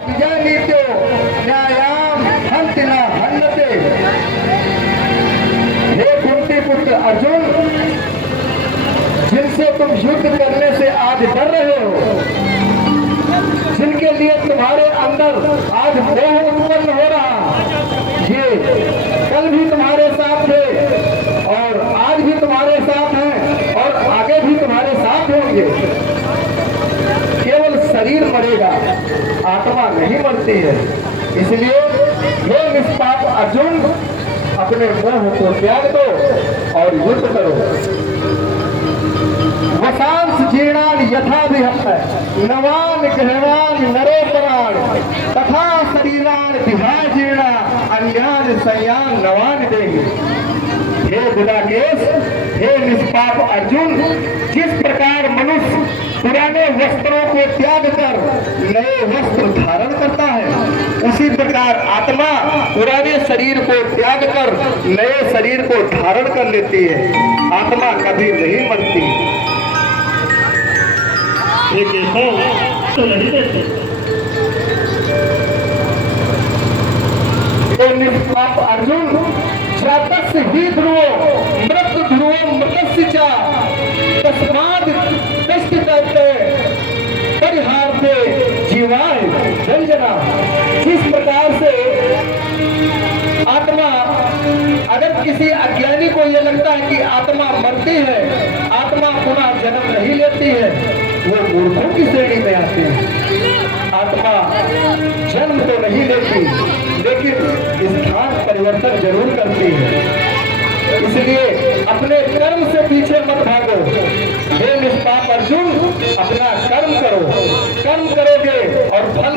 निजनीत्यो न्यायाम हन्ति न हन्यते। हे कुंती पुत्र अर्जुन, जिनसे तुम युद्ध करने से आज डर रहे हो, जिनके लिए तुम्हारे अंदर आज मोह उत्पन्न हो रहा, ये कल भी तुम्हारे साथ थे और आज भी तुम्हारे साथ हैं और आगे भी तुम्हारे साथ होंगे। केवल शरीर मरेगा, आत्मा नहीं मरती है। इसलिए हे निष्पाप अर्जुन, अपने मोह को त्याग दो और युद्ध करो। वसांस जीर्णान यथा विहत्य नवान गृहान नरोपराण तथा शरीरान विहाय जीर्णा अन्यान संयान नवान देंगे। हे बुदाकेश, हे निष्पाप अर्जुन, जिस प्रकार मनुष्य पुराने वस्त्रों को त्याग कर नए वस्त्र धारण करता है, उसी प्रकार आत्मा पुराने शरीर को त्याग कर नए शरीर को धारण कर लेती है। आत्मा कभी नहीं मरती। तो नहीं देते। निष्पाप अर्जुन, जातस्य ही ध्रुवो मृत ध्रुवो मृतस्य च तस्माद् तिष्ठते परिहार्थे जीवाय जंजना। जिस प्रकार से आत्मा, अगर किसी अज्ञानी को यह लगता है कि आत्मा मरती है, आत्मा पुनः जन्म नहीं लेती है, वो मूर्खों की श्रेणी में आते हैं। आत्मा जन्म तो नहीं लेती, लेकिन स्थान परिवर्तन जरूर करती है। इसलिए अपने कर्म से पीछे मत भागो। हे निष्पाप अर्जुन, अपना कर्म करो। कर्म करोगे और फल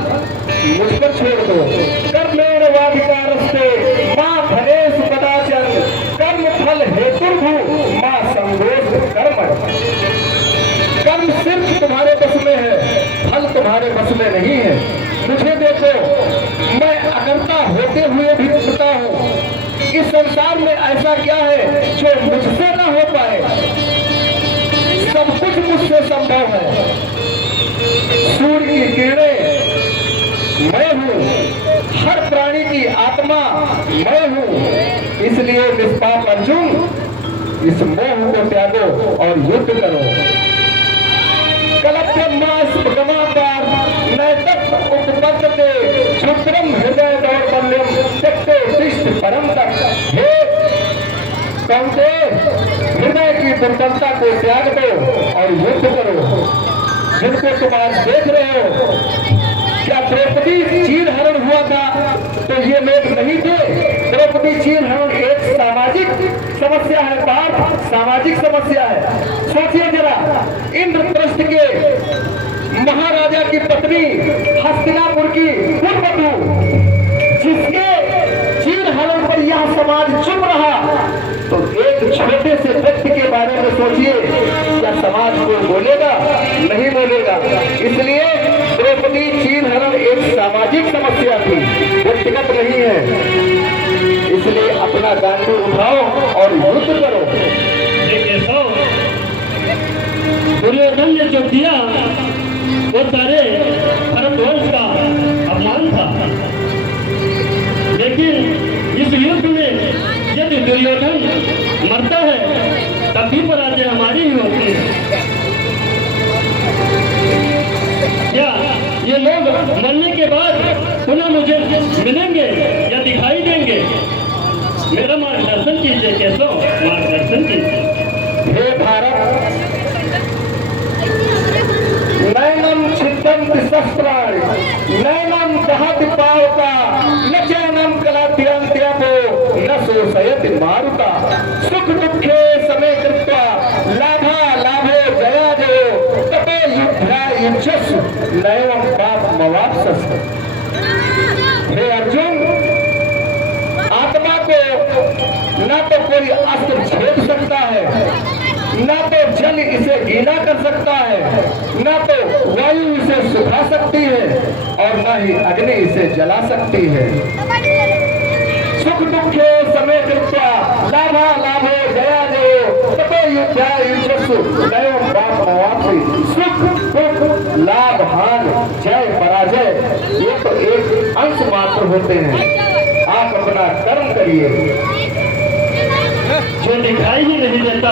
मुझ पर छोड़ दो। कर्मेण वाधिकारस्ते मां फलेषु कदाचन कर्म फल हेतुर्भु मां संगोष्ठ कर्म। कर्म सिर्फ तुम्हारे बस में है, फल तुम्हारे बस में नहीं है। मुझे देखो, मैं अकर्ता होते हुए भी करता हूँ। इस संसार में ऐसा क्या है जो मुझसे ना हो पाए? सब कुछ मुझसे संभव है। सूर्य की किरणें मैं हूँ, हर प्राणी की आत्मा मैं हूँ। इसलिए निष्पाप अर्जुन, इस मोह को त्यागो और युद्ध करो। कलप्यमास्पदमाकार नैतत् उपपद्यते क्षुद्रम हृदय दौर्बल्यम त्यक्ते तिष्ठ परम तक। हे कौंते, हृदय की दुर्बलता को त्याग दो और युद्ध करो। जिनको तुम आज देख रहे हो, क्या द्रौपदी चीर हरण हुआ था तो ये लोग नहीं थे? द्रौपदी चीर हरण एक सामाजिक समस्या है, पार्थ सामाजिक समस्या है। सोचिए जरा, इंद्रप्रस्थ के महाराजा की पत्नी, हस्तिनापुर की कुलवधू, जिसके चीर हरण पर यह समाज चुप रहा, तो एक छोटे से व्यक्ति के बारे में सोचिए, क्या समाज को बोलेगा? नहीं बोलेगा। इसलिए द्रौपदी चीर हरण एक सामाजिक समस्या थी, व्यक्तिगत नहीं है। इसलिए अपना गांधी उठाओ और युद्ध करो। दुर्योधन ने जो किया वो सारे भरतवंश का अपमान था। लेकिन इस युद्ध में यदि दुर्योधन मरता है तब भी पराजय हमारी ही होती है। क्या ये लोग मरने के बाद पुनः मुझे मिलेंगे या दिखाई देंगे? मेरा मार्गदर्शन कीजिए, कैसो मार्गदर्शन कीजिए। हे भारत, नैनम छिद्यन्ति शस्त्राणि नैनम दहति पावका न चैनम कलाद्यन्त्यपो न शोषयति मारुता सुख दुःखे समे कृत्वा लाभा लाभो जया जयो ततो युद्धा युज्यस्व नैवं पापमवाप्स्यसि। हे अर्जुन, आत्मा को न तो कोई अस्त्र छेद सकता है, न तो जल इसे गीला कर सकता है, न तो वायु इसे सुखा सकती है और न ही अग्नि इसे जला सकती है। सुख दुखे समय दृष्टया लाभा लाभो जया जयो ततो युद्धा युद्धसु नयो प्राप्नवापि सुख दुख लाभ हानि जय पराजय ये तो एक अंश मात्र होते हैं। आप अपना कर्म करिए। जो दिखाई ही नहीं देता